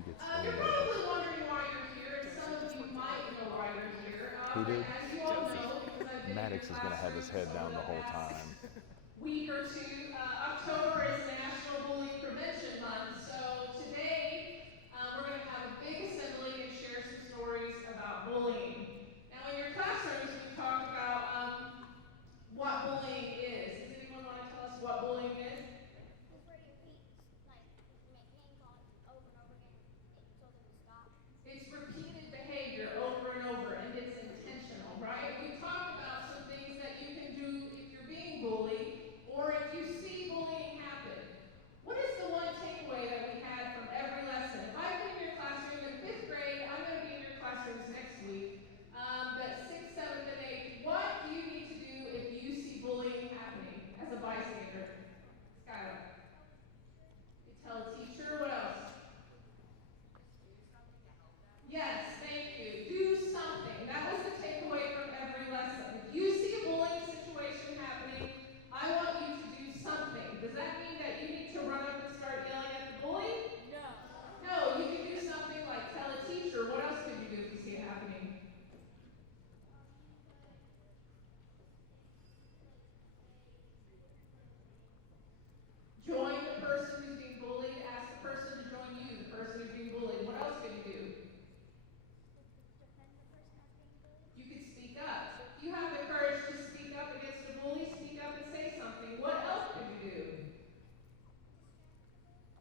He gets You're probably wondering why you're here, and some of you might know why you're here. He did? As you all know, because I've been in your Maddox is going to have his classrooms head down over the the whole past time. week or two, October is National Bullying Prevention Month. So today, we're going to have a big assembly and share some stories about bullying. Now, in your classrooms, we've talked about what bullying is. Does anyone want to tell us what bullying is? It's where you repeat, like, making calls over and over again until them to stop. It's repeated behavior over and over, and it's intentional, right? We talked about some things that you can do if you're being bullied, or if you see bullying happen. What is the one takeaway that we had from every lesson? If I've been in your classroom in 5th grade, I'm going to be in your classrooms next week. But 6th, 7th, and 8th, what do you need to do if you see bullying happening as a bystander? Skylar. You tell a teacher, what else? Yes, thank you. Do something. That was the takeaway from every lesson. If you see a bullying situation happening, I want you to do something. Does that mean that you need to run up and start yelling at the bully? No. No, you can do something like tell a teacher. What else could you do if you see it happening? Join the person who's being bullied. Ask the person to join you, the person who's being bullied. What else could you do? Defend the person that's being bullied. You could speak up. If you have the courage to speak up against a bully, speak up and say something. What else could you do?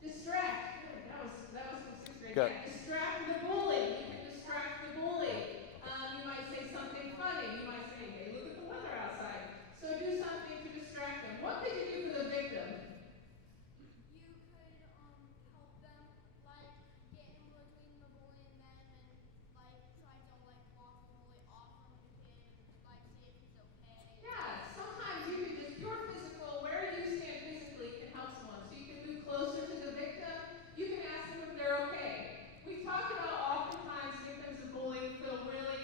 Distract. Good. That was from 6th grade. Got- Yeah, distract the bully. You can distract the bully. You might say something funny. You might say, "Hey, look at the weather outside." So do something to distract them. What could you do for the victim? You could help them, like, get in between the bully and them, and like try to like walk the bully off from the kid, and like see if he's okay. Yeah, sometimes you can just, your physical, where you stand physically can help someone. So you can move closer to the victim. You can ask them if they're okay. We've talked about oftentimes victims of bullying feel really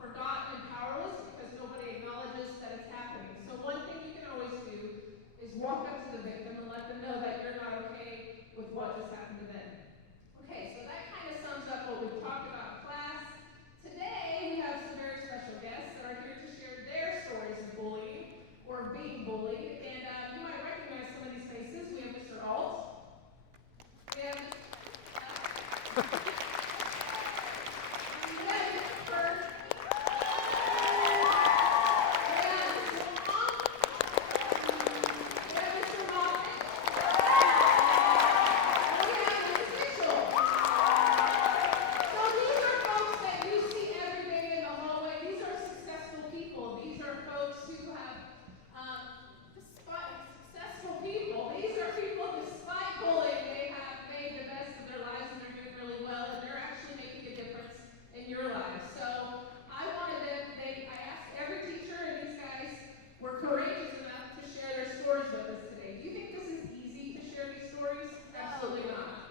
forgotten and powerless because nobody acknowledges that it's happening. So one thing you can always do is walk up to the victim and let them know that you're not okay with what just happened to them. Okay, so that kind of sums up what we've talked about in class. Today, we have some very special guests that are here to share their stories of bullying or being bullied. And you might recognize some of these faces. We have Mr. Alt. We have Mr. Bird. We have Mr. Long. We have Mr. Moffett. And we have Mrs. Mitchell. So these are folks that you see every day in the hallway. These are successful people. These are folks who have, despite successful people, these are people despite bullying, they have made the best of their lives and they're doing really well and they're actually making a difference in your lives. So I wanted them, I asked every teacher and these guys were courageous enough to share their stories with us today. Do you think this is easy to share these stories? Absolutely not.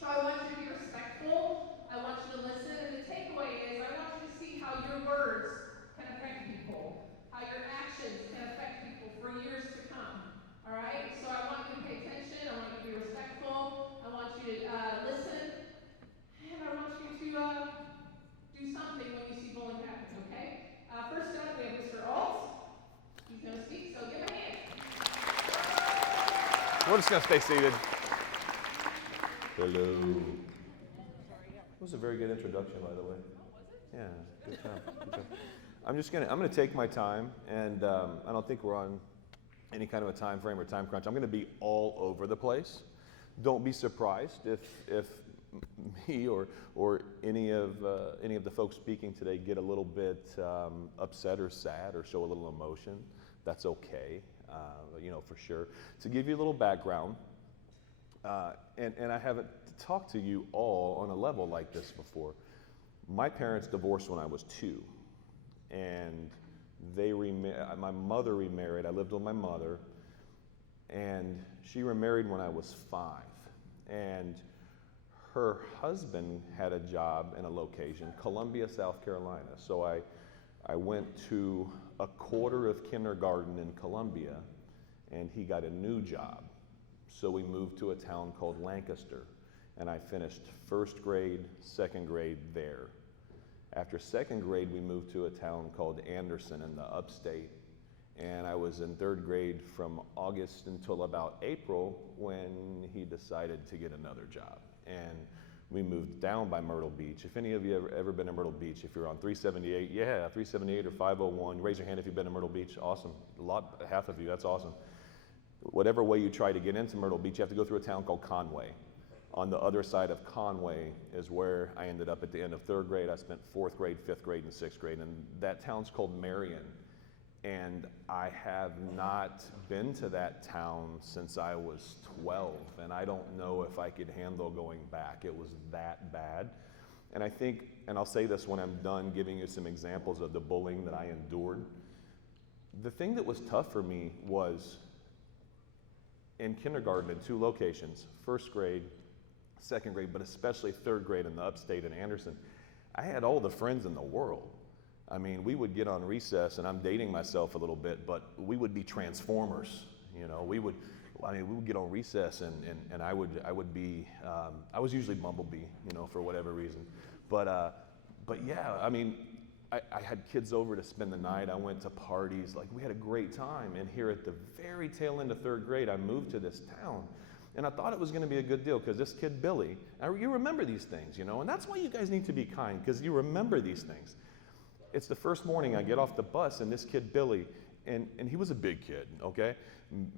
So I want you to be respectful. I want you to listen. And the takeaway is I want you to see how your words can affect people, how your actions can affect people for years to come. All right? So I want you to pay attention. I want you to be respectful. I want you to listen. And I want you to do something when you see bullying happen, okay? First up, we have Mr. Alt. He's going to speak, so give him a hand. We're just going to stay seated. Hello. That was a very good introduction, by the way. Yeah, good job. Good job. I'm going to take my time, and I don't think we're on any kind of a time frame or time crunch. I'm going to be all over the place. Don't be surprised if me or any of the folks speaking today get a little bit upset or sad or show a little emotion. That's okay, for sure. To give you a little background, and I haven't talked to you all on a level like this before. My parents divorced when I was 2, and my mother remarried. I lived with my mother, and she remarried when I was 5. And her husband had a job in a location, Columbia, South Carolina. So I went to a quarter of kindergarten in Columbia, and he got a new job. So we moved to a town called Lancaster. and I finished first grade, second grade there. After second grade, we moved to a town called Anderson in the upstate, and I was in third grade from August until about April when he decided to get another job. And we moved down by Myrtle Beach. If any of you ever been to Myrtle Beach, if you're on 378, yeah, 378 or 501, raise your hand if you've been to Myrtle Beach. Awesome. Half of you, that's awesome. Whatever way you try to get into Myrtle Beach, you have to go through a town called Conway. On the other side of Conway is where I ended up at the end of third grade. I spent fourth grade, fifth grade, and sixth grade, and that town's called Marion. And I have not been to that town since I was 12, and I don't know if I could handle going back. It was that bad. And I think, and I'll say this when I'm done giving you some examples of the bullying that I endured. The thing that was tough for me was in kindergarten in 2 locations, first grade, second grade, but especially third grade in the upstate in Anderson, I had all the friends in the world. I mean, we would get on recess, and I'm dating myself a little bit, but we would be Transformers. You know, we would get on recess, and I would be, I was usually Bumblebee, you know, for whatever reason. But yeah, I mean, I had kids over to spend the night. I went to parties. Like, we had a great time. And here at the very tail end of third grade, I moved to this town. And I thought it was going to be a good deal because this kid, Billy, you remember these things, you know, and that's why you guys need to be kind, because you remember these things. It's the first morning I get off the bus, and this kid, Billy, and he was a big kid, okay?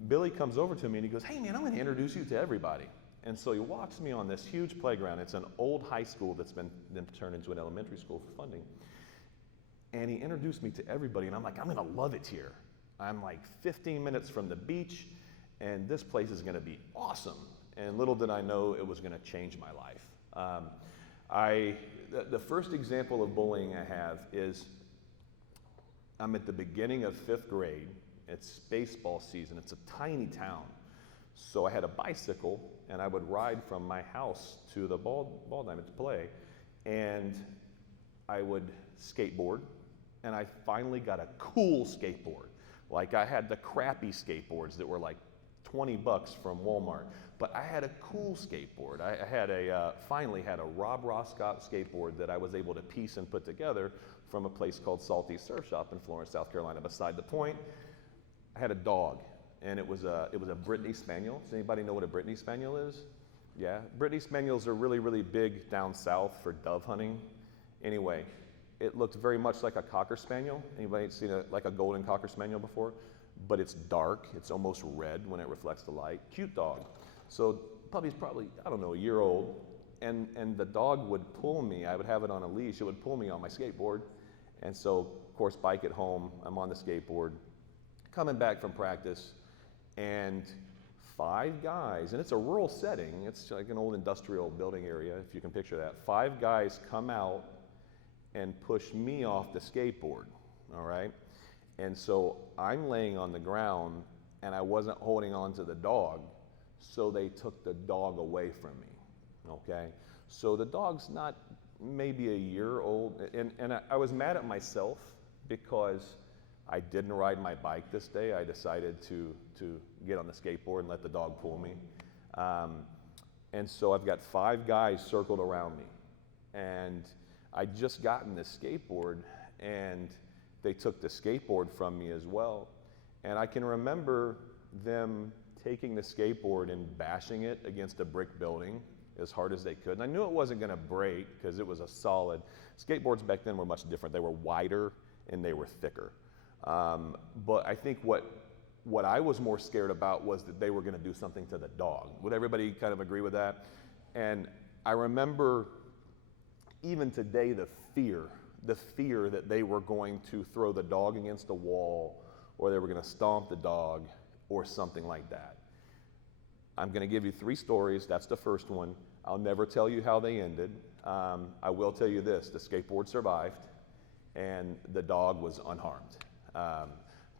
Billy comes over to me and he goes, "Hey man, I'm going to introduce you to everybody." And so he walks me on this huge playground. It's an old high school that's been then turned into an elementary school for funding. And he introduced me to everybody, and I'm like, I'm going to love it here. I'm like 15 minutes from the beach, and this place is going to be awesome. And little did I know it was going to change my life. The first example of bullying I have is I'm at the beginning of 5th grade. It's baseball season. It's a tiny town. So I had a bicycle, and I would ride from my house to the ball diamond to play, and I would skateboard, and I finally got a cool skateboard. Like, I had the crappy skateboards that were like $20 from Walmart, but I had a cool skateboard. I had finally had a Rob Roscott skateboard that I was able to piece and put together from a place called Salty Surf Shop in Florence, South Carolina. Beside the point, I had a dog, and it was a Brittany Spaniel. Does anybody know what a Brittany Spaniel is? Yeah, Brittany Spaniels are really, really big down south for dove hunting. Anyway, it looked very much like a Cocker Spaniel. Anybody seen like a golden Cocker Spaniel before? But it's dark. It's almost red when it reflects the light. Cute dog. So puppy's probably, I don't know, a year old. And the dog would pull me. I would have it on a leash. It would pull me on my skateboard. And so, of course, bike at home. I'm on the skateboard. Coming back from practice, and 5 guys, and it's a rural setting. It's like an old industrial building area, if you can picture that. 5 guys come out and push me off the skateboard, all right? And so I'm laying on the ground, and I wasn't holding on to the dog, so they took the dog away from me, okay? So the dog's not maybe a year old, and I was mad at myself because I didn't ride my bike this day. I decided to get on the skateboard and let the dog pull me. And so I've got 5 guys circled around me, and I'd just gotten this skateboard, and they took the skateboard from me as well. And I can remember them taking the skateboard and bashing it against a brick building as hard as they could. And I knew it wasn't going to break because it was a solid. Skateboards back then were much different. They were wider and they were thicker. But I think what I was more scared about was that they were going to do something to the dog. Would everybody kind of agree with that? And I remember even today the fear that they were going to throw the dog against a wall, or they were going to stomp the dog, or something like that. I'm going to give you 3 stories. That's the first one. I'll never tell you how they ended. I will tell you this: the skateboard survived, and the dog was unharmed.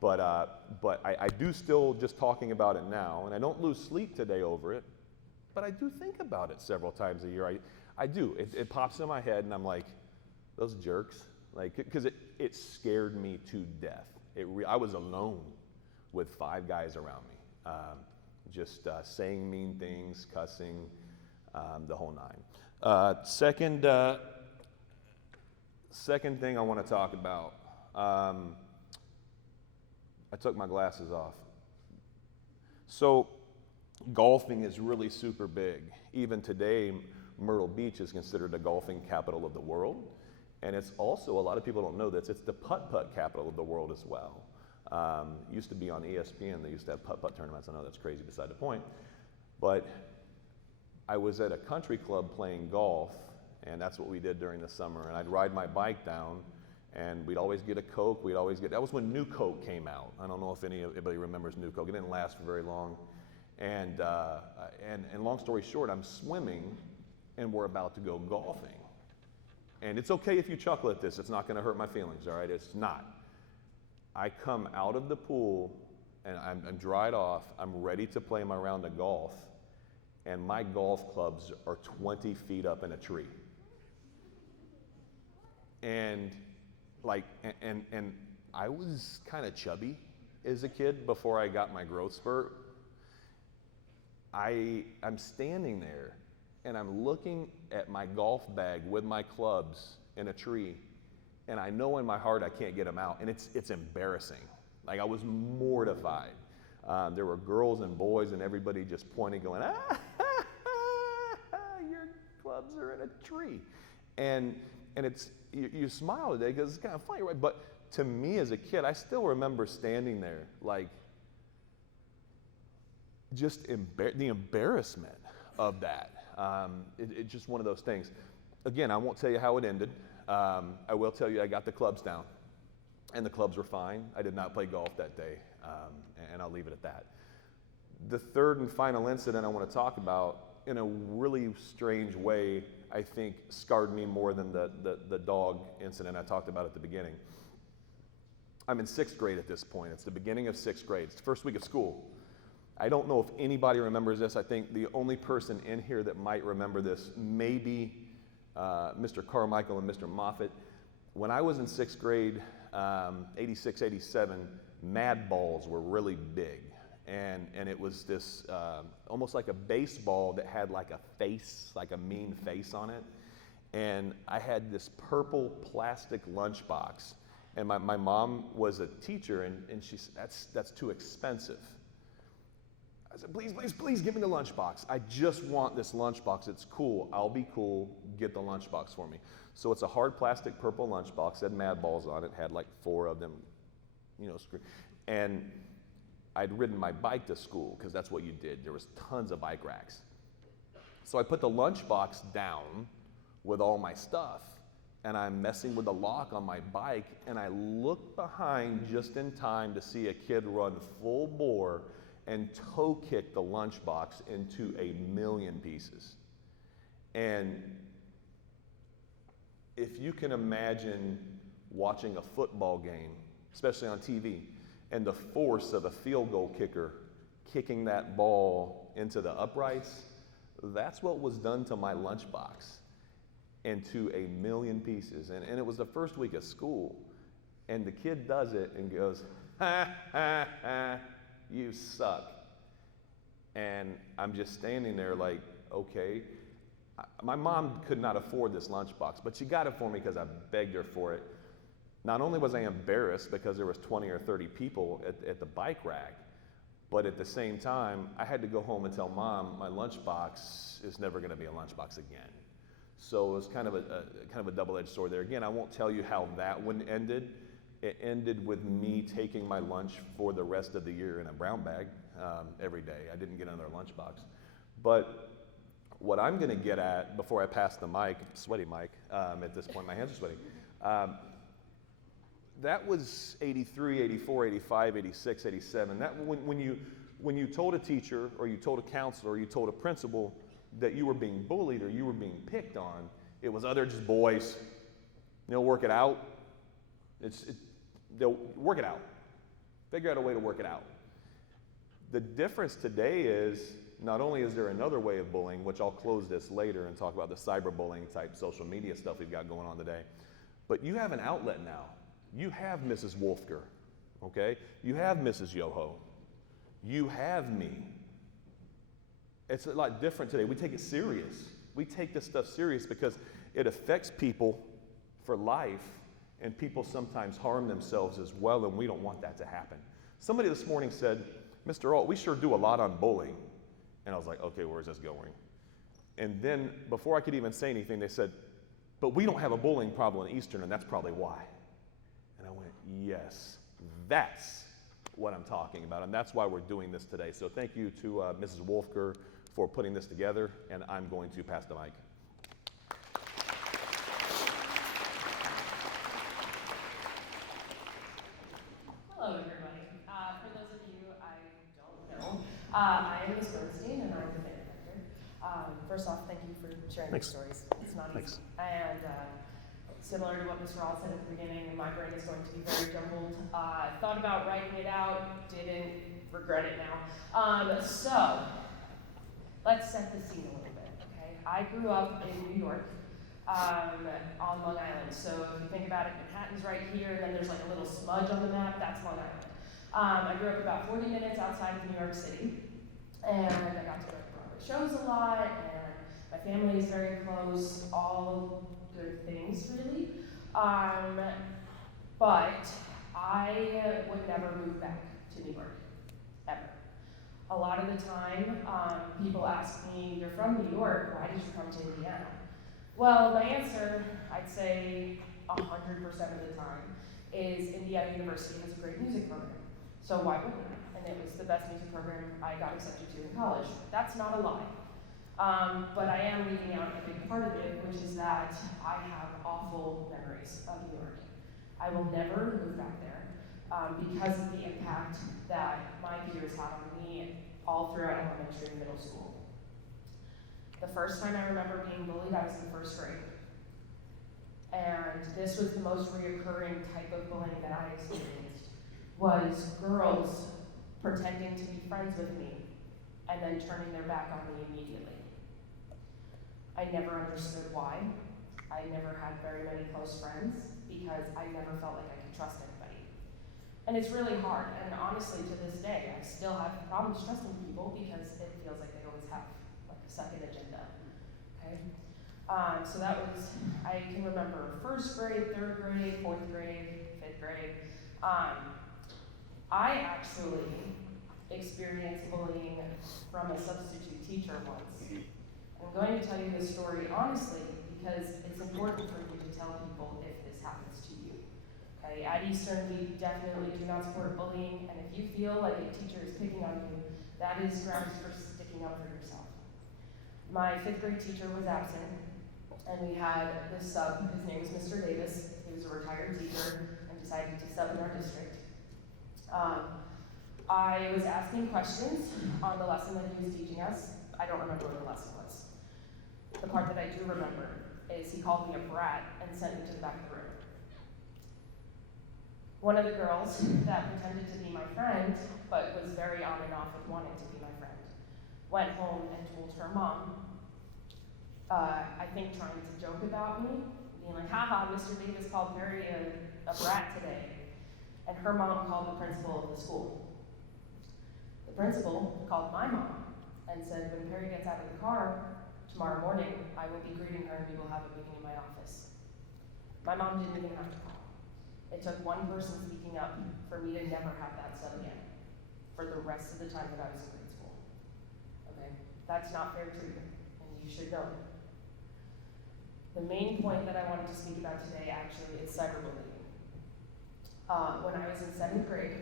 But I do still, just talking about it now, and I don't lose sleep today over it, but I do think about it several times a year. I do. It pops in my head, and I'm like, those jerks, like, because it scared me to death. I was alone with 5 guys around me, just saying mean things, cussing. the whole nine. Second thing I want to talk about, I took my glasses off. So golfing is really super big. Even today, Myrtle Beach is considered the golfing capital of the world. And it's also, a lot of people don't know this, it's the putt-putt capital of the world as well. Used to be on ESPN, they used to have putt-putt tournaments. I know that's crazy beside the point. But I was at a country club playing golf, and that's what we did during the summer. And I'd ride my bike down, and we'd always get a Coke. That was when New Coke came out. I don't know if anybody remembers New Coke. It didn't last for very long. And long story short, I'm swimming, and we're about to go golfing. And it's okay if you chuckle at this. It's not going to hurt my feelings, all right? It's not. I come out of the pool, and I'm dried off. I'm ready to play my round of golf, and my golf clubs are 20 feet up in a tree. And I was kind of chubby as a kid before I got my growth spurt. I'm standing there, and I'm looking at my golf bag with my clubs in a tree, and I know in my heart I can't get them out, and it's embarrassing. Like, I was mortified. There were girls and boys and everybody just pointing, going, your clubs are in a tree. And it's, you smile today because it's kind of funny, right? But to me as a kid, I still remember standing there, like, just the embarrassment of that. It's just one of those things. Again, I won't tell you how it ended. I will tell you I got the clubs down, and the clubs were fine. I did not play golf that day, and I'll leave it at that. The third and final incident I want to talk about, in a really strange way, I think scarred me more than the dog incident I talked about at the beginning. I'm in 6th grade at this point. It's the beginning of 6th grade. It's the first week of school. I don't know if anybody remembers this. I think the only person in here that might remember this may be Mr. Carmichael and Mr. Moffett. When I was in 6th grade, 86, 87, mad balls were really big. And it was this almost like a baseball that had like a face, like a mean face on it. And I had this purple plastic lunchbox. And my mom was a teacher, and she said, that's too expensive. I said, please give me the lunchbox. I just want this lunchbox. It's cool. I'll be cool. Get the lunchbox for me. So it's a hard plastic purple lunchbox. It had mad balls on it. Had like 4 of them, and I'd ridden my bike to school because that's what you did. There was tons of bike racks. So I put the lunchbox down with all my stuff, and I'm messing with the lock on my bike, and I look behind just in time to see a kid run full bore and toe kick the lunchbox into 1,000,000 pieces. And if you can imagine watching a football game, especially on TV, and the force of a field goal kicker kicking that ball into the uprights, that's what was done to my lunchbox, into 1,000,000 pieces. And it was the first week of school, and the kid does it and goes, ha, ha, ha, you suck. And I'm just standing there like, okay. My mom could not afford this lunchbox, but she got it for me because I begged her for it. Not only was I embarrassed because there was 20 or 30 people at the bike rack, but at the same time, I had to go home and tell Mom my lunchbox is never going to be a lunchbox again. So it was kind of a double-edged sword there. Again, I won't tell you how that one ended. It ended with me taking my lunch for the rest of the year in a brown bag every day. I didn't get another lunchbox. But what I'm going to get at before I pass the mic, sweaty mic at this point, my hands are sweaty. That was 83, 84, 85, 86, 87. That when you told a teacher or you told a counselor or you told a principal that you were being bullied or you were being picked on, it was, they're just boys. They'll work it out. They'll work it out. Figure out a way to work it out. The difference today is not only is there another way of bullying, which I'll close this later and talk about the cyberbullying type social media stuff we've got going on today, but you have an outlet now. You have Mrs. Wolfger, okay? You have Mrs. Yoho. You have me. It's a lot different today. We take it serious. We take this stuff serious because it affects people for life, and people sometimes harm themselves as well, and we don't want that to happen. Somebody this morning said, Mr. Alt, we sure do a lot on bullying. And I was like, okay, where's this going? And then before I could even say anything, they said, but we don't have a bullying problem in Eastern, and that's probably why. And I went, yes, that's what I'm talking about, and that's why we're doing this today. So thank you to Mrs. Wolfker for putting this together, and I'm going to pass the mic. Hello, everybody. For those of you I don't know, I am Ms. Bernstein, and I'm the benefactor. First off, thank you for sharing your stories. It's not easy. And similar to what Mr. All said at the beginning, my brain is going to be very jumbled. Thought about writing it out, didn't, regret it now. So, let's set the scene a little bit, okay? I grew up in New York, on Long Island. So if you think about it, Manhattan's right here, and then there's like a little smudge on the map, that's Long Island. I grew up about 40 minutes outside of New York City, and I got to go to Broadway shows a lot, and my family is very close, all good things, really. But I would never move back to New York, ever. A lot of the time, people ask me, you're from New York, why did you come to Indiana? Well, my answer, I'd say 100% of the time, is Indiana University has a great music program. So why wouldn't I? And it was the best music program I got accepted to in college. That's not a lie. But I am leaving out a big part of it, which is that I have awful memories of New York. I will never move back there because of the impact that my peers had on me all throughout elementary and middle school. The first time I remember being bullied, I was in first grade. And this was the most reoccurring type of bullying that I experienced, was girls pretending to be friends with me and then turning their back on me immediately. I never understood why. I never had very many close friends because I never felt like I could trust anybody. And it's really hard, and honestly, to this day, I still have problems trusting people because it feels like they always have like a second agenda, okay? So that was, I can remember first grade, third grade, fourth grade, fifth grade. I actually experienced bullying from a substitute teacher once. I'm going to tell you this story honestly because it's important for you to tell people if this happens to you. Okay, at Eastern, we definitely do not support bullying, and if you feel like a teacher is picking on you, that is grounds for sticking up for yourself. My fifth grade teacher was absent, and we had this sub, his name was Mr. Davis. He was a retired teacher and decided to sub in our district. I was asking questions on the lesson that he was teaching us. I don't remember what the lesson was. The part that I do remember is he called me a brat and sent me to the back of the room. One of the girls that pretended to be my friend, but was very on and off with wanting to be my friend, went home and told her mom, I think trying to joke about me, being like, haha, Mr. Davis called Perry a brat today. And her mom called the principal of the school. The principal called my mom and said, when Perry gets out of the car tomorrow morning, I will be greeting her and we will have a meeting in my office. My mom didn't even have to call. It took one person speaking up for me to never have that said again for the rest of the time that I was in grade school. Okay? That's not fair treatment, and you should know it. The main point that I wanted to speak about today actually is cyberbullying. When I was in 7th grade,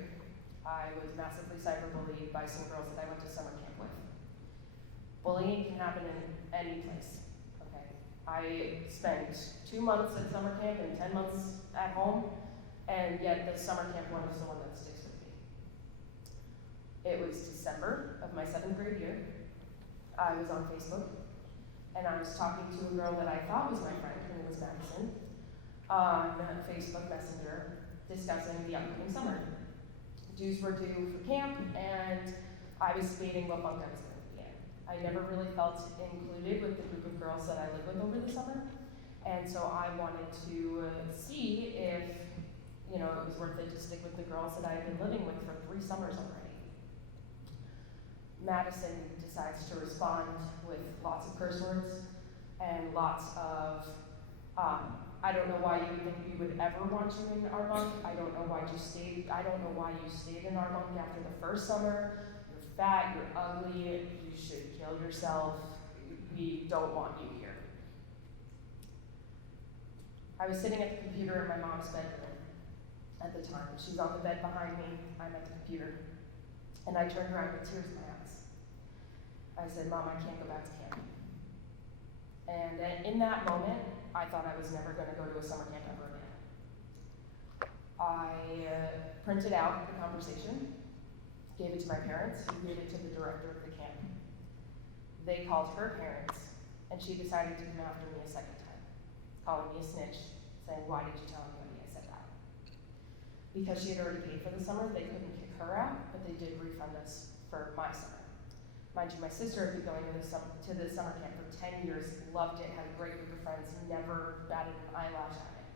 I was massively cyberbullied by some girls that I went to summer camp with. Bullying can happen in any place, okay? I spent 2 months at summer camp and 10 months at home, and yet the summer camp one is the one that sticks with me. It was December of my 7th grade year. I was on Facebook, and I was talking to a girl that I thought was my friend, her name was Madison, on Facebook Messenger, discussing the upcoming summer. Dues were due for camp, and I was debating what bunk I was going to be in. I never really felt included with the group of girls that I lived with over the summer, and so I wanted to see if, it was worth it to stick with the girls that I had been living with for 3 summers already. Madison decides to respond with lots of curse words and lots of, I don't know why you think we would ever want you in our bunk. I don't know why you stayed in our bunk after the first summer. You're fat, you're ugly, you should kill yourself. We don't want you here. I was sitting at the computer in my mom's bedroom at the time. She's on the bed behind me, I'm at the computer. And I turned around with tears in my eyes. I said, Mom, I can't go back to camp. And in that moment, I thought I was never going to go to a summer camp ever again. I printed out the conversation, gave it to my parents, who gave it to the director of the camp. They called her parents, and she decided to come after me a second time, calling me a snitch, saying, why did you tell anybody I said that? Because she had already paid for the summer, they couldn't kick her out, but they did refund us for my summer. Mind you, my sister had been going to the summer camp for 10 years, loved it, had a great group of friends, never batted an eyelash at it.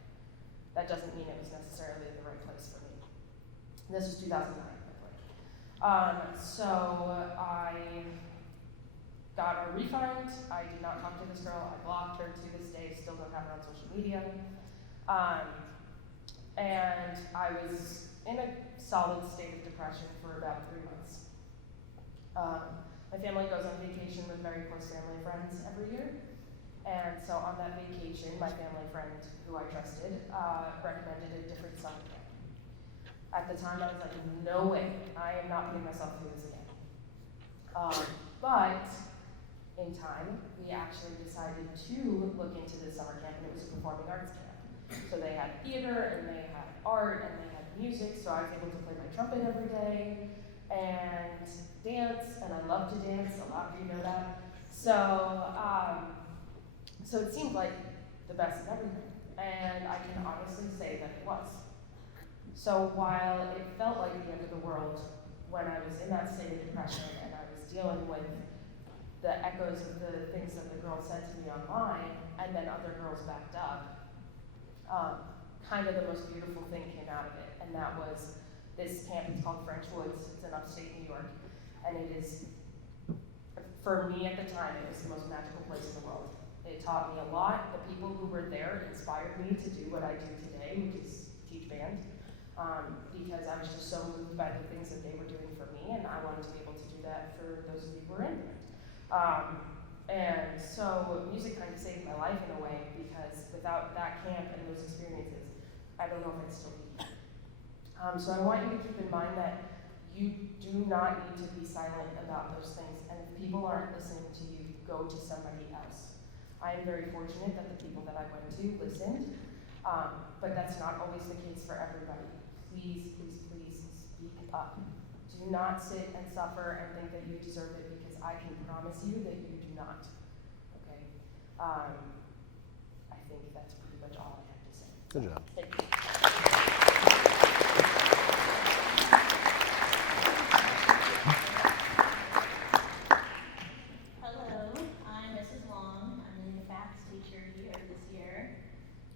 That doesn't mean it was necessarily the right place for me. This was 2009, by the way. So I got a refund. I did not talk to this girl. I blocked her to this day, still don't have her on social media. And I was in a solid state of depression for about 3 months. My family goes on vacation with very close family friends every year. And so on that vacation, my family friend, who I trusted, recommended a different summer camp. At the time, I was like, no way, I am not putting myself through this again. But in time, we actually decided to look into this summer camp, and it was a performing arts camp. So they had theater, and they had art, and they had music, so I was able to play my trumpet every day, and dance, and I love to dance, a lot of you know that. So it seemed like the best of everything, and I can honestly say that it was. So while it felt like the end of the world when I was in that state of depression and I was dealing with the echoes of the things that the girls said to me online, and then other girls backed up, kind of the most beautiful thing came out of it, and that was this camp. It's called French Woods. It's in upstate New York, and it is, for me at the time, it was the most magical place in the world. It taught me a lot. The people who were there inspired me to do what I do today, which is teach band, because I was just so moved by the things that they were doing for me, and I wanted to be able to do that for those of you who were in it. And so music kind of saved my life in a way, because without that camp and those experiences, I don't know if I'd still be here. So I want you to keep in mind that you do not need to be silent about those things, and if people aren't listening to you, go to somebody else. I am very fortunate that the people that I went to listened, but that's not always the case for everybody. Please, please, please speak up. Do not sit and suffer and think that you deserve it, because I can promise you that you do not. Okay? I think that's pretty much all I have to say. Good job. Thank you. Hello, I'm Mrs. Long. I'm the new FACS teacher here this year.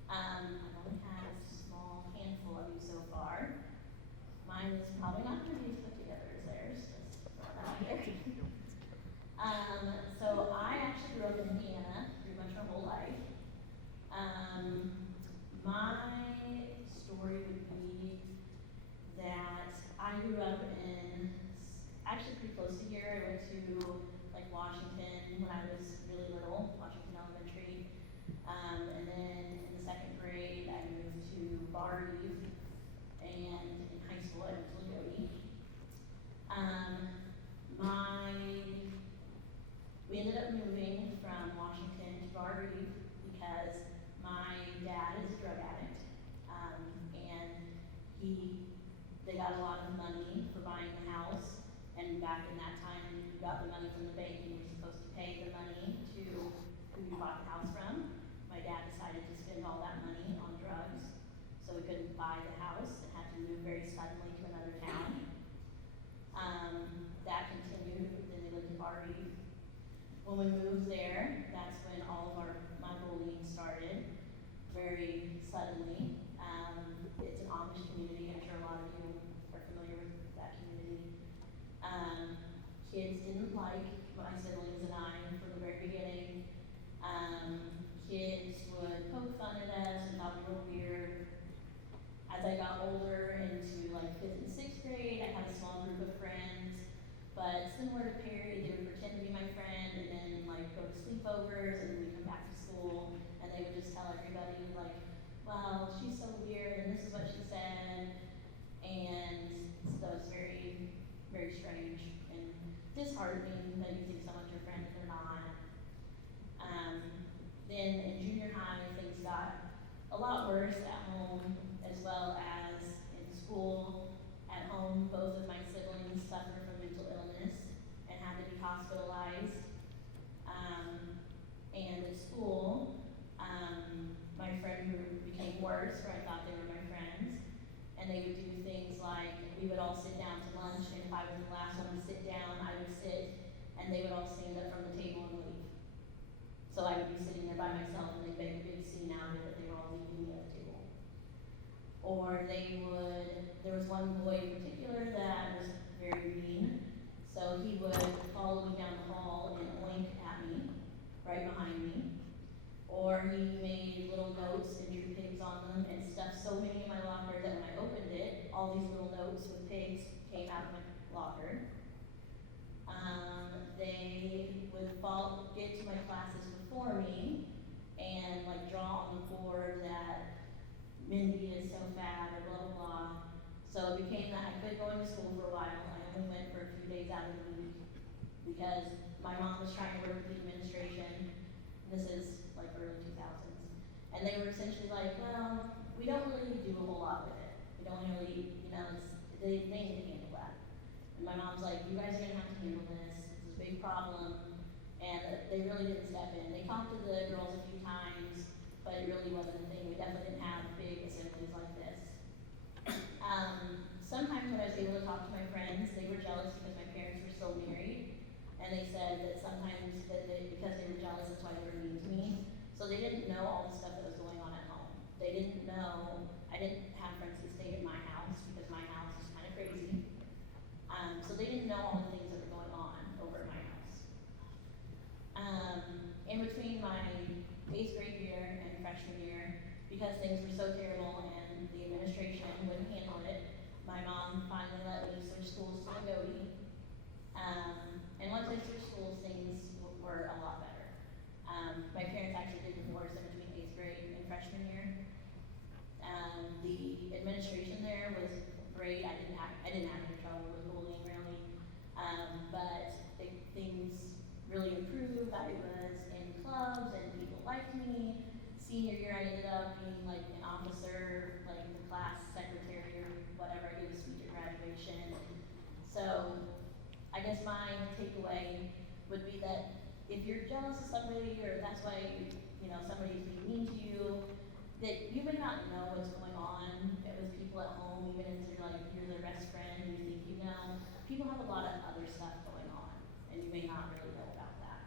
I've only had a small handful of you so far. Mine is probably not going to be as put together as theirs. Just throw that out here. So I actually grew up in Indiana pretty much my whole life. My story would be that I grew up in, actually pretty close to here. I went to like Washington when I was really little, Washington Elementary. And then in the second grade, I moved to Bardy, and in high school, I went to Lagodi. We ended up moving from Washington to Bardy because my dad is a drug addict, and they got a lot of money for buying the house, and back in that time, you got the money from the bank, and you were supposed to pay the money to who you bought the house from. My dad decided to spend all that money on drugs, so we couldn't buy the house and had to move very suddenly to another town. That continued, then they lived in Bardy. When we moved there, that's when all of my bullying started, very suddenly. It's an Amish community. I'm sure a lot of you are familiar with that community. kids didn't like my siblings and I from the very beginning. Kids would poke fun at us and thought we were weird. As I got older into like 5th and 6th grade, I had a small group of friends, but similar to Perry, they would pretend to be my friend and then like go to sleepovers and then we'd come back to school and they would just tell everybody like, well, she's so weird and this is what she said. And so it's very, very strange and disheartening that you think someone's your friend and they're not. Then in junior high, things got a lot worse at home as well as in school. At home, both of my siblings suffered from mental illness and had to be hospitalized. And at school, my friend group became worse, where I thought they were my friends. And they would do things like, we would all sit down to lunch, and if I was the last one to sit down, I would sit, and they would all stand up from the table and leave. So I would be sitting there by myself, and they'd make a big scene out of it that they were all leaving me at the table. Or there was one boy in particular that was very mean, so he would follow me down the hall and oink at me, right behind me. Or he made little notes and drew pigs on them and stuffed so many in my locker that when I opened it, all these little notes with pigs came out of my locker. They would get to my classes before me and like draw on the board that Mindy is so fat or blah, blah, blah. So it became that I quit going to school for a while. I only went for a few days out of the week because my mom was trying to work with the administration. This is like early 2000s. And they were essentially like, well, we don't really do a whole lot with it. We don't really, they need to handle that. And my mom's like, you guys are gonna have to handle this. It's a big problem. And they really didn't step in. They talked to the girls a few times, but it really wasn't a thing. We definitely didn't have big assemblies like this. Sometimes when I was able to talk to my friends, they were jealous because my parents were still married. And they said that sometimes because they were jealous, that's why they were mean to me. So they didn't know all the stuff that was going on at home. They didn't know, I didn't have friends who stayed in my house because my house is kind of crazy. So they didn't know all the things that were going on over at my house. In between my 8th grade year and freshman year, because things were so terrible and the administration wouldn't handle it, my mom finally let me switch schools to Agodi. And once I switched schools, things were a lot better. My parents actually did divorce in between 8th grade and freshman year. The administration there was great. I didn't have any trouble with bullying really, but things really improved. I was in clubs and people liked me. Senior year, I ended up being like an officer, like the class secretary or whatever. I gave a speech at graduation. So I guess my takeaway would be that if you're jealous of somebody or that's why somebody's being mean to you, that you may not know what's going on with people at home, even if you're their best friend and you think you know. People have a lot of other stuff going on, and you may not really know about that.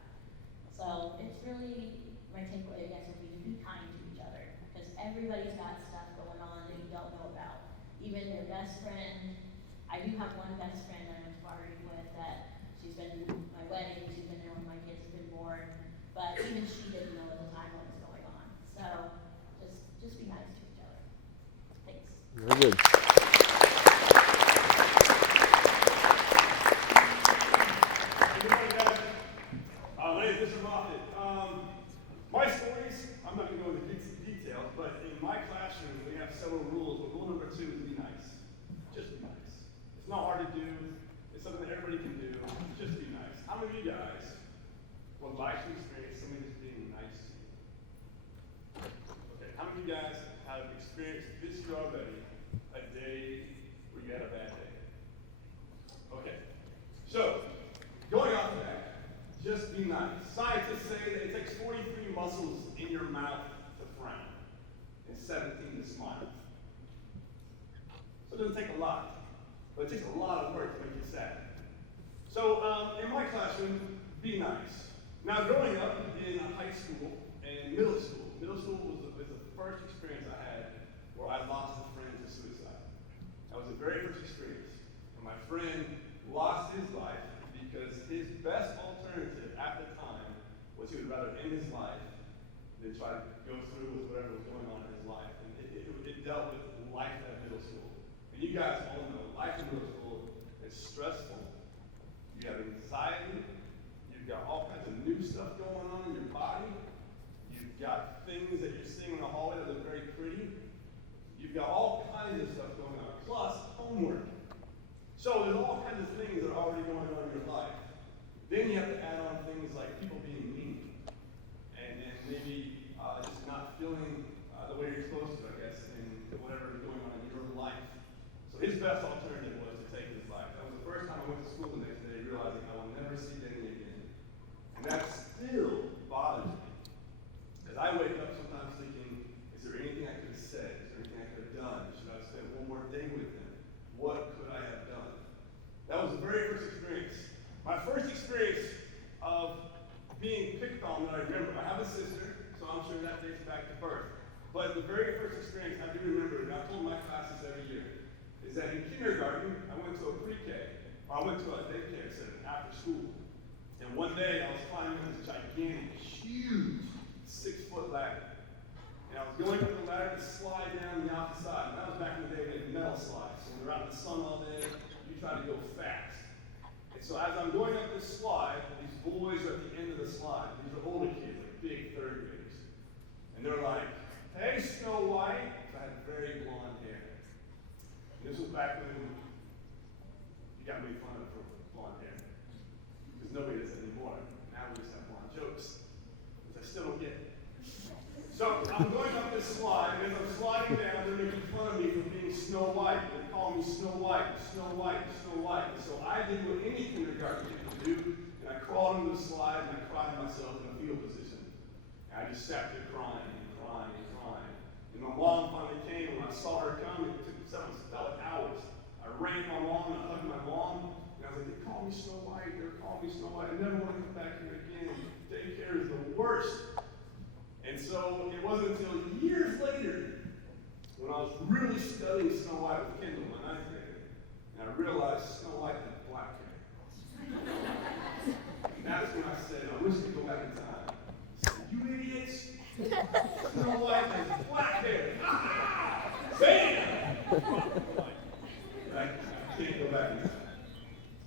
So it's really, my takeaway, I guess, would be to be kind to each other, because everybody's got stuff going on that you don't know about. Even their best friend. I do have one best friend that I went to Barry with that she's been to my wedding, she's been there when my kids have been born, but even she didn't know at the time what was going on. So just be nice to each other. Thanks. Very good. Good morning, guys. My name is Mr. Moffitt. My stories, I'm not going to go into details, but in my classroom, we have several rules. But rule number 2 is be nice. Just be nice. It's not hard to do. It's something that everybody can do. Just be nice. How many of you guys would like to experience somebody just being nice to you? Okay, how many of you guys have experienced this year already, a day where you had a bad day? Okay, so going off of that, just be nice. Scientists say that it takes 43 muscles in your mouth to frown and 17 to smile. So it doesn't take a lot, but it takes a lot of work to make you sad. So in my classroom, be nice. Now growing up in high school and middle school was the first experience I had where I lost a friend to suicide. That was the very first experience. And my friend lost his life because his best alternative at the time was he would rather end his life than try to go through with whatever was going on in his life. And it dealt with life at middle school. And you guys all know life in middle school is stressful. You have anxiety. You've got all kinds of new stuff going on in your body. You've got things that you're seeing in the hallway that look very pretty. You've got all kinds of stuff going on, plus homework. So there's all kinds of things that are already going on in your life. Then you have to add on things like people being mean, and maybe just not feeling the way you're supposed to, I guess, in whatever is going on in your life. So his best alternative was to take his life. That was the first time I went to school the next day, realizing I will never see Danny again. And that still bothers me. Because I wake up sometimes thinking, is there anything I could have said? Is there anything I could have done? Should I have spent one more day with him? What could I have done? That was the very first experience. My first experience of being picked on that I remember. I have a sister, so I'm sure that dates back to birth. But the very first experience I do remember, and I've told my classes every year, is that in kindergarten, I went to a pre-K. I went to a daycare center after school. And one day I was climbing this gigantic, huge 6-foot ladder. And I was going up the ladder to slide down the opposite side. And that was back in the day when metal slides. So when you're out in the sun all day, you try to go fast. And so as I'm going up this slide, these boys are at the end of the slide. These are older kids, like big third graders. And they're like, hey, Snow White. So I had very blonde hair. And this was back when you got made fun of for blonde hair. Because nobody does it anymore. Now we just have blonde jokes. Which I still don't get. So I'm going up this slide, and as I'm sliding down, they're making fun of me for being Snow White. They're calling me Snow White, Snow White, Snow White. And so I did what any kindergarten kid would do, and I crawled into the slide, and I cried myself in a fetal position. And I just sat there crying and crying and crying. And my mom finally came, and when I saw her come, it felt like hours. I ran my mom, and I hugged my mom, and I was like, they call me Snow White, they're calling me Snow White. I never want to come back here again. Daycare is the worst. And so it wasn't until years later, when I was really studying Snow White with Kendall, my 9th grader, and I realized Snow White had black hair. And that's when I said, I wish I could go back in time. I said, you idiots! Snow White has black hair! Ah! Bam! Right? I can't go back in time.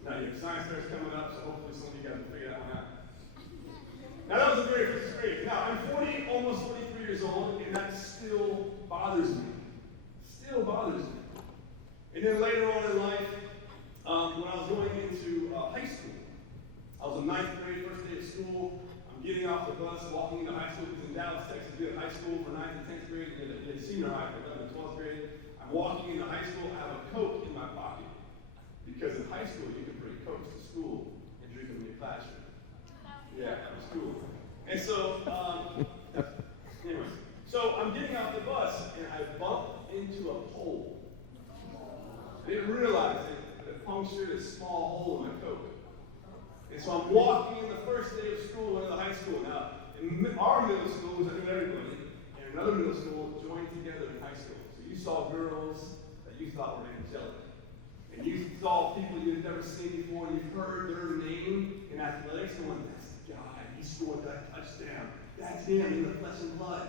Now your science fair's coming up, so hopefully some of you guys will figure that one out. Now that was the very first experience. Now I'm 40, almost 43 years old, and that still bothers me. Still bothers me. And then later on in life, when I was going into high school, I was in 9th grade, first day of school. I'm getting off the bus, walking into high school, because in Dallas, Texas, we had high school for 9th and 10th grade, and then senior high for 11th and 12th grade. I'm walking into high school, I have a Coke in my pocket. Because in high school, you could bring Cokes to school and drink them in your classroom. Yeah, it was cool. And so, anyway, so I'm getting off the bus, and I bump into a pole. I didn't realize it punctured a small hole in my Coke. And so I'm walking in the first day of school into the high school. Now, in our middle school, which I knew everybody, and another middle school joined together in high school. So you saw girls that you thought were angelic. And you saw people you'd never seen before, and you've heard their name in athletics, and went, that's the guy, he scored that touchdown. That's him in the flesh and blood.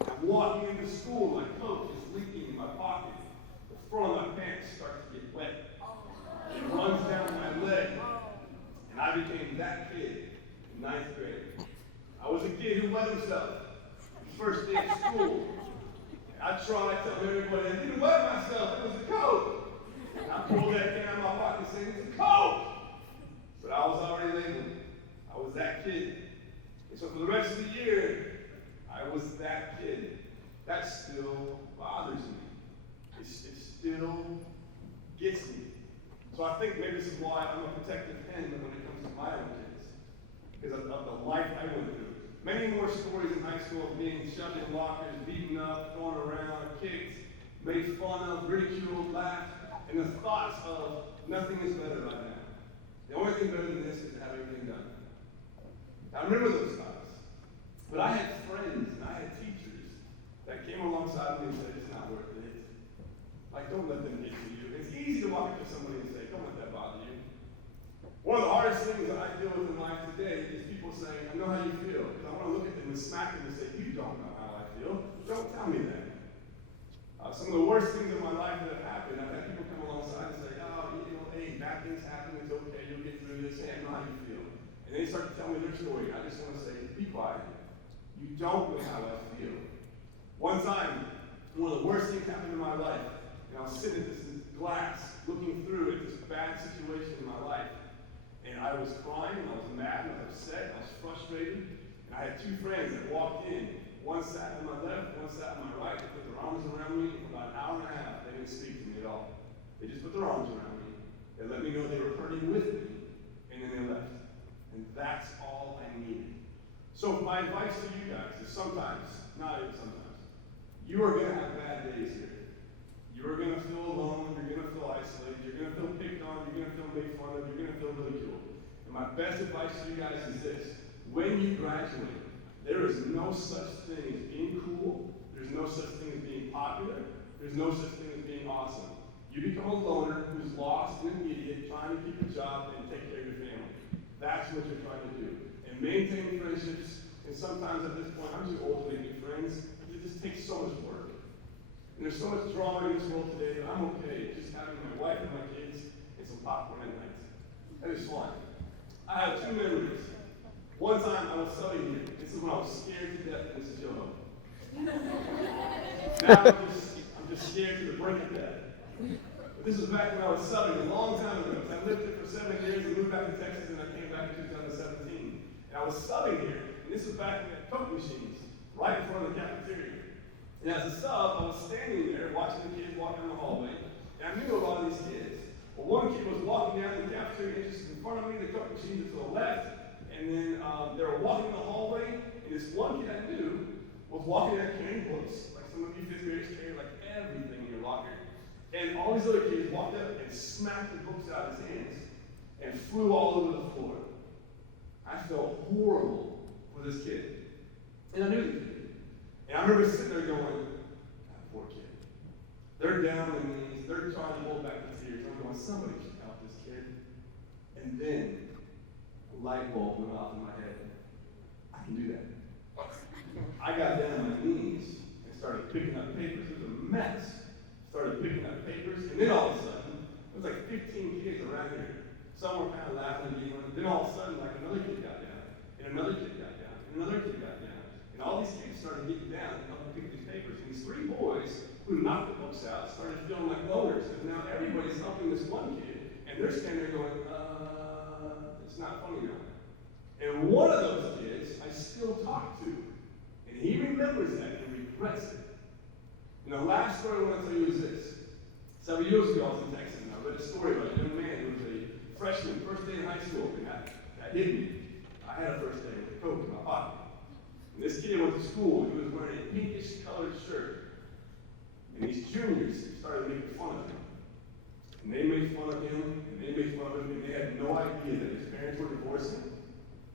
I'm walking into school, my Coke is leaking in my pocket. The front of my pants starts to get wet. It runs down my leg. And I became that kid in 9th grade. I was a kid who wet himself. First day of school. And I tried to tell everybody, I didn't wet myself, it was a Coke. I pulled that can out of my pocket and said, it's a Coke! But I was already labeled. I was that kid. And so for the rest of the year, I was that kid. That still bothers me. It still gets me. So I think maybe this is why I'm a protective hen when it comes to my own kids. Because of the life I went through. Many more stories in high school of being shoved in lockers, beaten up, thrown around, kicked, made fun of, ridiculed, laughed. And the thoughts of nothing is better right now. The only thing better than this is to have everything done. I remember those thoughts. But I had friends and I had teachers that came alongside me and said, it's not worth it. Like, don't let them get to you. It's easy to walk up to somebody and say, don't let that bother you. One of the hardest things that I deal with in life today is people saying, I know how you feel. Because I want to look at them and smack them and say, you don't know how I feel. Don't tell me that. Some of the worst things in my life that have happened, I've had people come alongside and say, oh, you know, hey, bad things happen, it's okay, you'll get through this, hey, I know how you feel. And they start to tell me their story. I just want to say, be quiet. You don't know how I feel. One time, one of the worst things happened in my life, and I was sitting at this glass, looking through at this bad situation in my life. And I was crying, and I was mad, and I was upset, and I was frustrated. And I had two friends that walked in. One sat on my left, one sat on my right. They put their arms around me. For about an hour and a half, they didn't speak to me at all. They just put their arms around me. They let me know they were hurting with me, and then they left. And that's all I needed. So my advice to you guys is sometimes, not even sometimes, you are going to have bad days here. You are going to feel alone. You're going to feel isolated. You're going to feel picked on. You're going to feel made fun of. You're going to feel ridiculed. And my best advice to you guys is this. When you graduate, there is no such thing as being cool. There's no such thing as being popular. There's no such thing as being awesome. You become a loner who's lost and an idiot trying to keep a job and take care of your family. That's what you're trying to do. And maintain friendships. And sometimes at this point, I'm too old to make new friends. It just takes so much work. And there's so much drama in this world today that I'm okay just having my wife and my kids and some popcorn at night. That is fine. I have two memories. One time I was subbing here. This is when I was scared to death in this Joe. Now I'm just scared to the brink of death. But this was back when I was subbing a long time ago. I lived here for 7 years and moved back to Texas, and I came back in 2017. And I was subbing here. And this was back when we had Coke machines right in front of the cafeteria. And as a sub, I was standing there watching the kids walk down the hallway, and I knew a lot of these kids. Well, one kid was walking down the cafeteria just in front of me, the Coke machine to the left, and then they were walking the hallway, and this one kid I knew was walking out carrying books, like some of you fifth graders carry like everything in your locker. And all these other kids walked up and smacked the books out of his hands and flew all over the floor. I felt horrible for this kid. And I knew the kid. And I remember sitting there going, that poor kid. They're down on their knees, they're trying to hold back the tears. I'm going, somebody should help this kid. And then a light bulb went off in my head. I can do that. I got down on my knees and started picking up papers. It was a mess. Started picking up papers, and then all of a sudden, there was like 15 kids around here. Some were kind of laughing at me, and then all of a sudden, like another kid got down, and another kid got down, and another kid got down. And all these kids started getting down and helping pick these papers. And these three boys who knocked the books out started feeling like loners, because now everybody's helping this one kid, and they're standing there going, it's not funny now. And one of those kids I still talk to, and he remembers that and regrets it. And the last story I want to tell you is this. Several years ago, I was in Texas, and I read a story about a young man who was a freshman, first day in high school, and that hit me. I had a first day with a Coke in my pocket. And this kid went to school, he was wearing a pinkish colored shirt. And these juniors started making fun of him. And they made fun of him, and they made fun of him, and they had no idea that his parents were divorcing,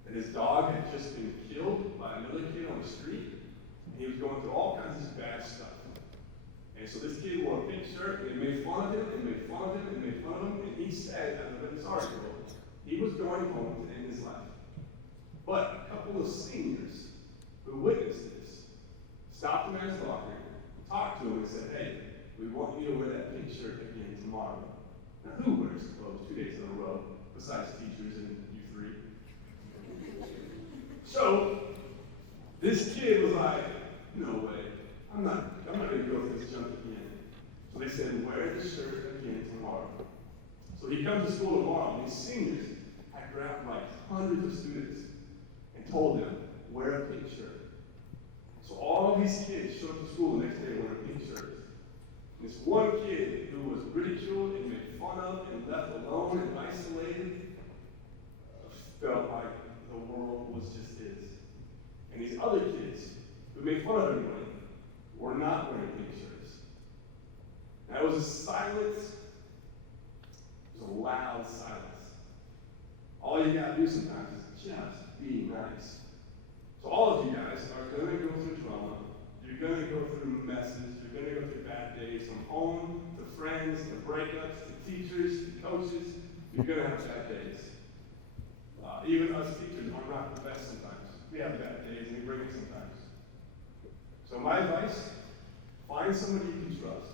that his dog had just been killed by another kid on the street, and he was going through all kinds of bad stuff. And so this kid wore a pink shirt, and they made fun of him, and made fun of him, and made fun of him, and he said, as I read this article, he was going home to end his life. But a couple of seniors who witnessed this stopped him at his locker, talked to him, and said, hey, we want you to wear that pink shirt again tomorrow. Now, who wears clothes 2 days in a row, besides teachers and you three? So, this kid was like, no way. I'm not going to go through this junk again. So they said, wear this shirt again tomorrow. So he comes to school tomorrow, and these seniors had grabbed like hundreds of students and told them, wear a pink shirt. So all of these kids showed up to school the next day wearing pink shirts. And this one kid who was ridiculed and made fun of and left alone and isolated felt like the world was just his. And these other kids who made fun of everybody were not wearing pink shirts. And it was a silence, it was a loud silence. All you gotta do sometimes is just be nice. So all of you guys are gonna go through drama, you're gonna go through messes, you're gonna go through bad days, from home to friends, to breakups, to teachers, to coaches, you're gonna have bad days. Even us teachers are not the best sometimes. We have bad days and we bring it sometimes. So my advice, find somebody you can trust.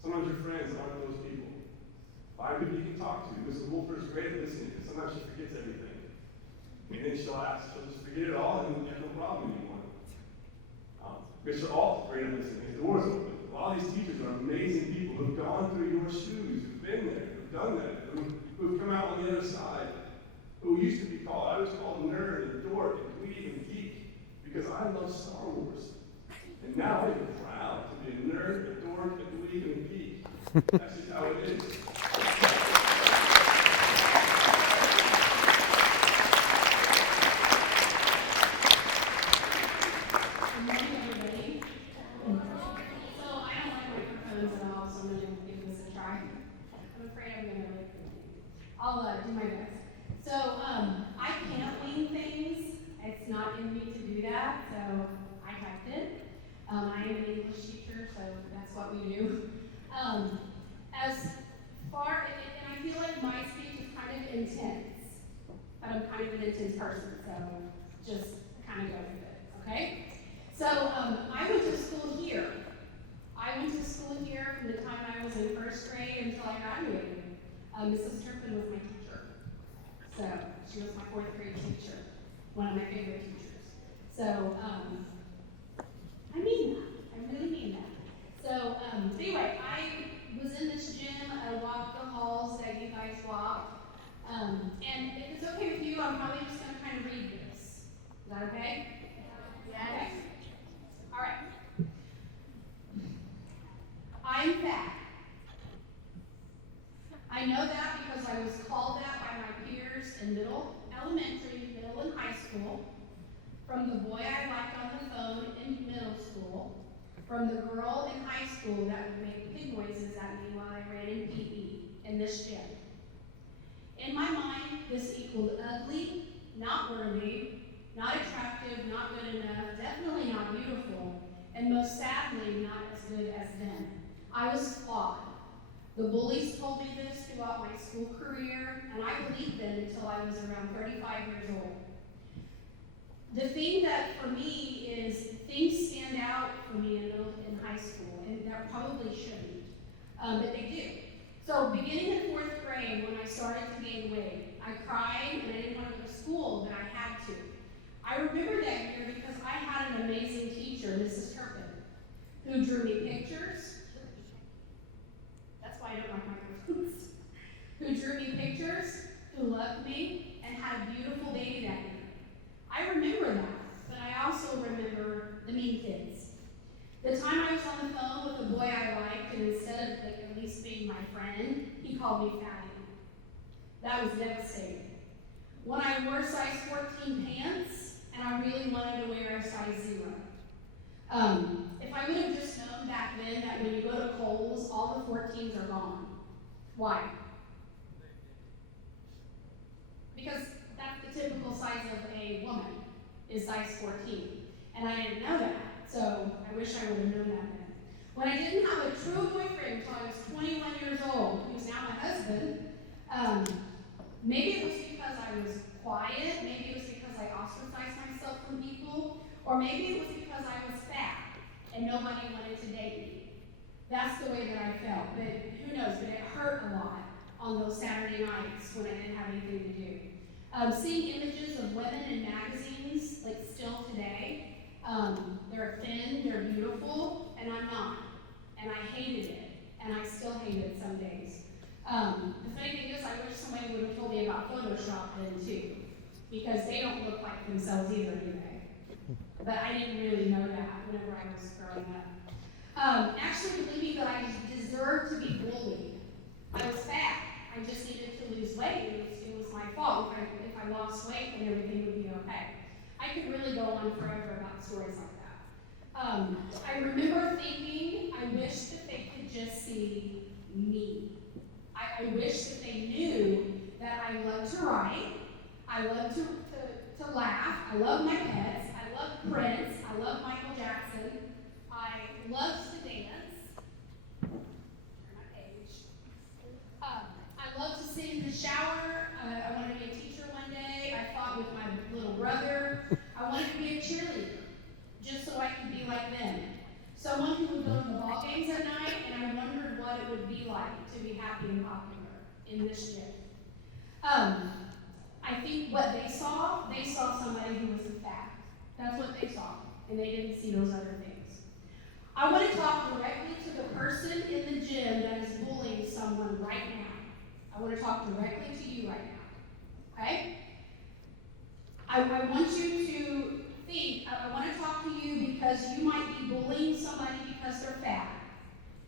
Sometimes your friends aren't those people. Find people you can talk to. Mrs. Wolfer is great at listening, because sometimes she forgets everything. And then she'll just forget it all and have no problem anymore. Mr. Alt, great at listening. His door's open. A lot of these teachers are amazing people who've gone through your shoes, who've been there, who've done that, who've come out on the other side, who used to be called, I was called nerd and dork and dweeb and geek because I love Star Wars. And now I'm proud to be a nerd, a dork, a dweeb, and a geek. That's just how it is. Good morning, everybody. So I don't like microphones at all, so I'm gonna give this a try. I'm afraid I'm gonna I'll do my best. So I can't wing things. It's not in me to do that, so I typed it. I am an English teacher, so that's what we do. As far, and I feel like my speech is kind of intense, but I'm kind of an intense person, so just kind of go with it, okay? So I went to school here. I went to school here from the time I was in first grade until I graduated. Mrs. Turpin was my teacher. So she was my fourth grade teacher, one of my favorite teachers. So I mean that. I really mean that. So anyway, I was in this gym. I walked the halls that you guys walk. And if it's okay with you, I'm probably just going to kind of read this. Is that okay? Yes. Okay. All right. I'm fat. I know that because I was called that by my peers in elementary, middle, and high school, from the boy I liked on the phone in middle school, from the girl in high school that would make pig noises at me while I ran in PE in this gym. In my mind, this equaled ugly, not worthy, not attractive, not good enough, definitely not beautiful, and most sadly, not as good as them. I was flawed. The bullies told me this throughout my school career, and I believed them until I was around 35 years old. The thing that for me is things stand out for me in high school, and that probably shouldn't, but they do. So beginning in fourth grade, when I started to gain weight, I cried and I didn't want to go to school, but I had to. I remember that year because I had an amazing teacher, Mrs. Turpin, who drew me pictures. That's why I don't like microphones. Who drew me pictures, who loved me, and had a beautiful baby that year. I remember that, but I also remember the mean kids. The time I was on the phone with the boy I liked, and instead of at least being my friend, he called me fatty. That was devastating. When I wore size 14 pants, and I really wanted to wear a size 0. If I would have just known back then that when you go to Kohl's, all the 14s are gone. Why? Because that's the typical size of a woman, is size 14. And I didn't know that, so I wish I would have known that then. When I didn't have a true boyfriend until I was 21 years old, who's now my husband, maybe it was because I was quiet, maybe it was because I ostracized myself from people, or maybe it was because I was fat and nobody wanted to date me. That's the way that I felt, but who knows, but it hurt a lot on those Saturday nights when I didn't have anything to do. Seeing images of women in magazines, like still today, they're thin, they're beautiful, and I'm not. And I hated it, and I still hate it some days. The funny thing is, I wish somebody would have told me about Photoshop then too, because they don't look like themselves either, do they? But I didn't really know that whenever I was growing up. Actually believing that I deserved to be bullied. I was fat. I just needed to lose weight. It was my fault. If I lost weight, then everything would be okay. I could really go on forever about stories like that. I remember thinking, I wish that they could just see me. I wish that they knew that I love to write, I love to laugh, I love my pets, I love Prince, I love Michael Jackson, I love to dance. Turn my page. I love to sit in the shower. I want to be a teacher one day. being popular in this gym. I think what they saw somebody who was fat. That's what they saw, and they didn't see those other things. I want to talk directly to the person in the gym that is bullying someone right now. I want to talk directly to you right now, okay? I want you to think, I want to talk to you because you might be bullying somebody because they're fat.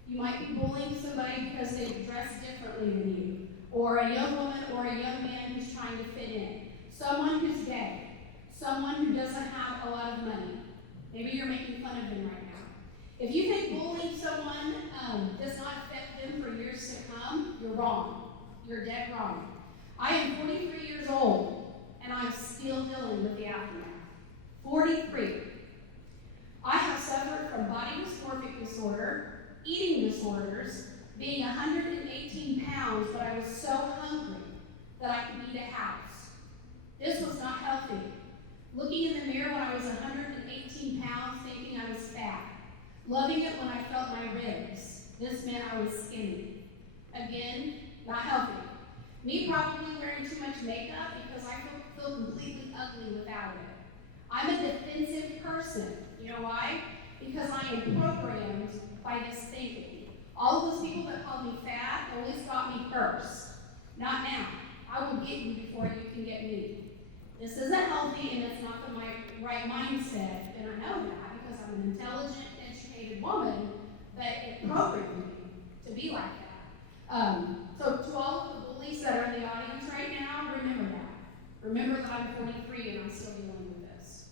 You might be bullying somebody because they dress differently than you, or a young woman or a young man who's trying to fit in, someone who's gay, someone who doesn't have a lot of money. Maybe you're making fun of them right now. If you think bullying someone does not affect them for years to come, you're wrong. You're dead wrong. I am 43 years old, and I'm still dealing with the aftermath. 43. I have suffered from body dysmorphic disorder, eating disorders, being 118 pounds, but I was so hungry that I could eat a house. This was not healthy. Looking in the mirror when I was 118 pounds, thinking I was fat. Loving it when I felt my ribs. This meant I was skinny. Again, not healthy. Me probably wearing too much makeup because I feel completely ugly without it. I'm a defensive person. You know why? Because I am programmed by this thinking. All of those people that called me fat always got me first. Not now. I will get you before you can get me. This isn't healthy and it's not the right mindset, and I know that because I'm an intelligent, educated woman, but it programmed me to be like that. So to all of the bullies that are in the audience right now, remember that. Remember that I'm 43 and I'm still dealing with this.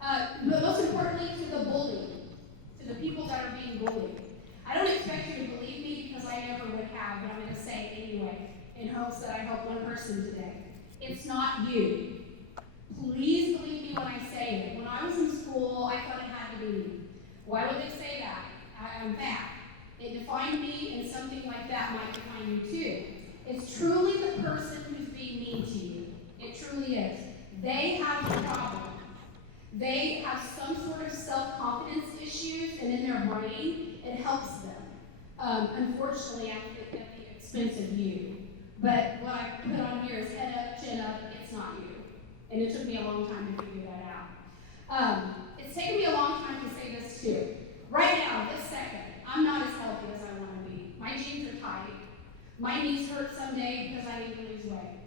But most importantly, to the bully, to the people that are being bullied. I don't expect you to believe me because I never would have, but I'm going to say it anyway, in hopes that I help one person today. It's not you. Please believe me when I say it. When I was in school, I thought it had to be me. Why would they say that? I'm fat. It defined me, and something like that might define you too. It's truly the person who's being mean to you. It truly is. They have a problem. They have some sort of self-confidence issues, and in their brain, it helps them. Unfortunately, at the expense of you. But what I put on here is head up, chin up, it's not you. And it took me a long time to figure that out. It's taken me a long time to say this too. Right now, this second, I'm not as healthy as I want to be. My jeans are tight. My knees hurt someday because I need to lose weight.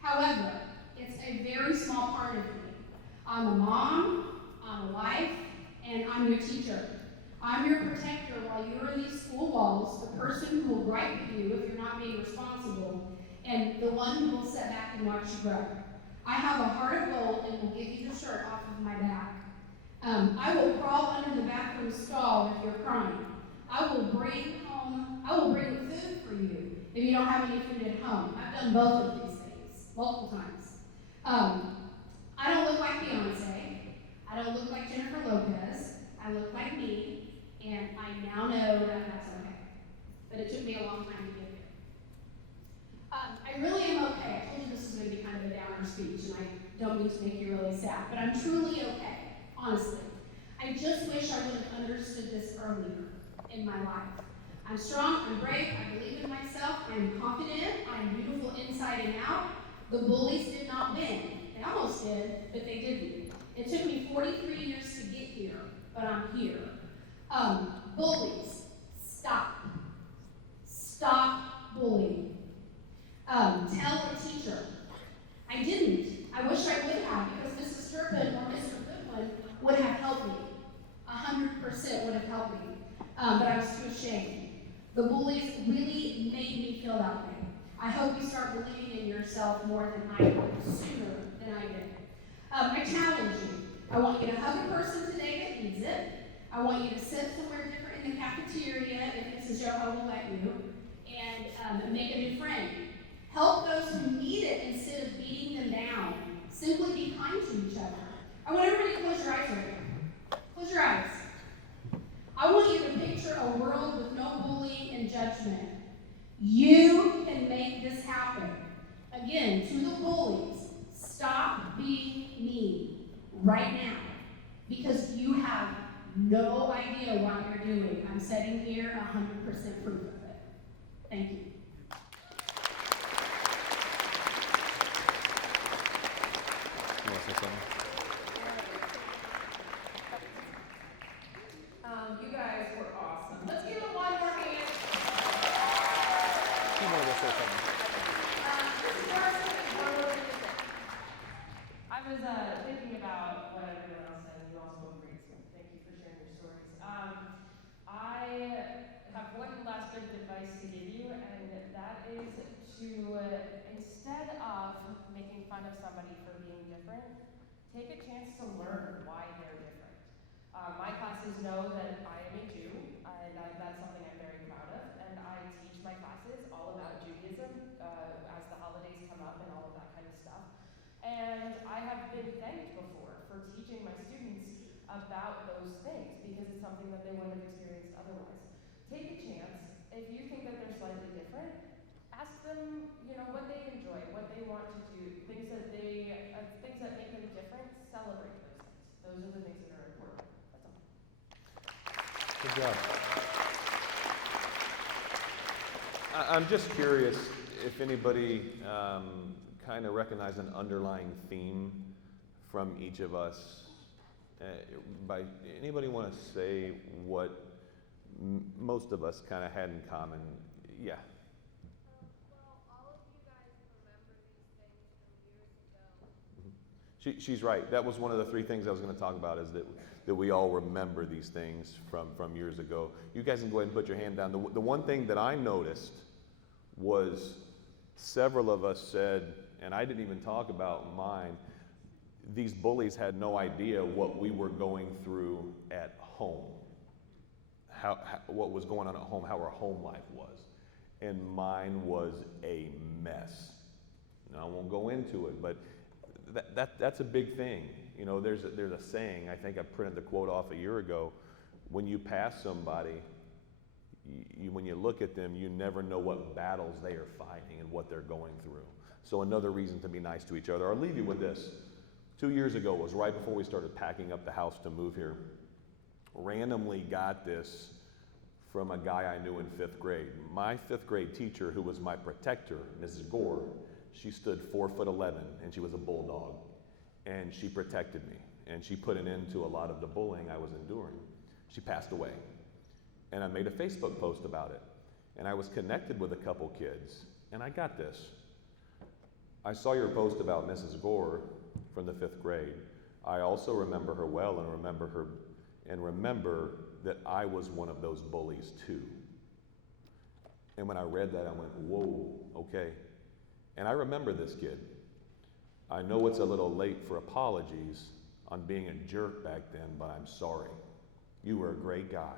However, it's a very small part of me. I'm a mom, I'm a wife, and I'm your teacher. I'm your protector while you're in these school walls, the person who will gripe with you if you're not being responsible, and the one who will sit back and watch you grow. I have a heart of gold and will give you the shirt off of my back. I will crawl under the bathroom stall if you're crying. I will bring food for you if you don't have any food at home. I've done both of these things multiple times. I don't look like Beyonce. I don't look like Jennifer Lopez. I look like me, and I now know that that's okay. But it took me a long time to get there. I really am okay. I told you this was going to be kind of a downer speech, and I don't mean to make you really sad, but I'm truly okay, honestly. I just wish I would have understood this earlier in my life. I'm strong, I'm brave, I believe in myself, I'm confident, I'm beautiful inside and out. The bullies did not win. They almost did, but they didn't. It took me 43 years to get here, but I'm here. Bullies, stop. Stop bullying. Tell a teacher. I didn't. I wish I would have, because Mrs. Turpin or Mr. Goodwin would have helped me. 100% would have helped me. But I was too ashamed. The bullies really made me feel that way. I hope you start believing in yourself more than I did, sooner than I did. I challenge you. I want you to hug a person today that needs it. I want you to sit somewhere different in the cafeteria, if Mrs. Yoho will let you, and make a new friend. Help those who need it instead of beating them down. Simply be kind to each other. I want everybody to close your eyes right now. Close your eyes. I want you to picture a world with no bullying and judgment. You can make this happen. Again, to the bullies, stop being mean right now, because you have no idea what you're doing. I'm sitting here 100% proof of it. Thank you. awesome. You guys were awesome. Let's give them one more hand. Two more to say something. This person is one more thing to say. I was thinking about what everyone else said, and you all spoke great, so thank you for sharing your stories. I have one last bit of advice to give you, and that is to, instead of making fun of somebody for being different, take a chance to learn why they're different. My classes know that I am a Jew, and that's something I'm very proud of, and I teach my classes all about Judaism as the holidays come up and all of that kind of stuff. And I have been thanked before for teaching my students about those things because it's something that they wouldn't have experienced otherwise. Take a chance. If you think that they're slightly different, ask them, what they enjoy, what they want to do, things that make them different. Celebrate those things. Those are the things that are important. That's all. Good job. I'm just curious if anybody kind of recognized an underlying theme from each of us. Anybody want to say what most of us kind of had in common? Yeah. Well, all of you guys remember these things from years ago. She's right. That was one of the three things I was going to talk about, is that we all remember these things from years ago. You guys can go ahead and put your hand down. The one thing that I noticed was several of us said, and I didn't even talk about mine, these bullies had no idea what we were going through at home, what was going on at home, how our home life was. And mine was a mess. Now, I won't go into it, but that's a big thing. There's a saying, I think I printed the quote off a year ago, when you pass somebody, when you look at them, you never know what battles they are fighting and what they're going through. So another reason to be nice to each other. I'll leave you with this. 2 years ago, it was right before we started packing up the house to move here. Randomly got this from a guy I knew in 5th grade. My 5th grade teacher, who was my protector, Mrs. Gore, she stood 4'11", and she was a bulldog. And she protected me, and she put an end to a lot of the bullying I was enduring. She passed away. And I made a Facebook post about it. And I was connected with a couple kids. And I got this. I saw your post about Mrs. Gore from the 5th grade. I also remember her well, and remember that I was one of those bullies too. And when I read that, I went, whoa, okay. And I remember this kid. I know it's a little late for apologies on being a jerk back then, but I'm sorry. You were a great guy.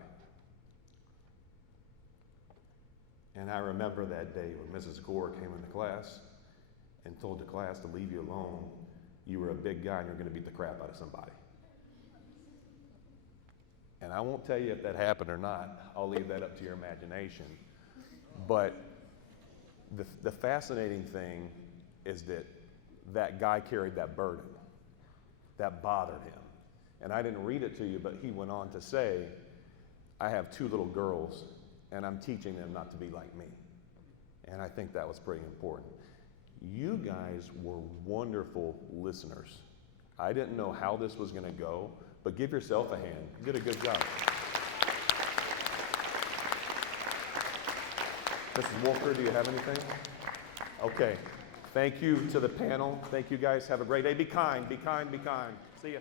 And I remember that day when Mrs. Gore came into class and told the class to leave you alone. You were a big guy and you're going to beat the crap out of somebody. And I won't tell you if that happened or not. I'll leave that up to your imagination. But the fascinating thing is that guy carried that burden. That bothered him. And I didn't read it to you, but he went on to say, I have 2 little girls, and I'm teaching them not to be like me. And I think that was pretty important. You guys were wonderful listeners. I didn't know how this was going to go, but give yourself a hand. You did a good job. Mrs. Walker, do you have anything? Okay. Thank you to the panel. Thank you guys. Have a great day. Be kind, be kind, be kind. See ya.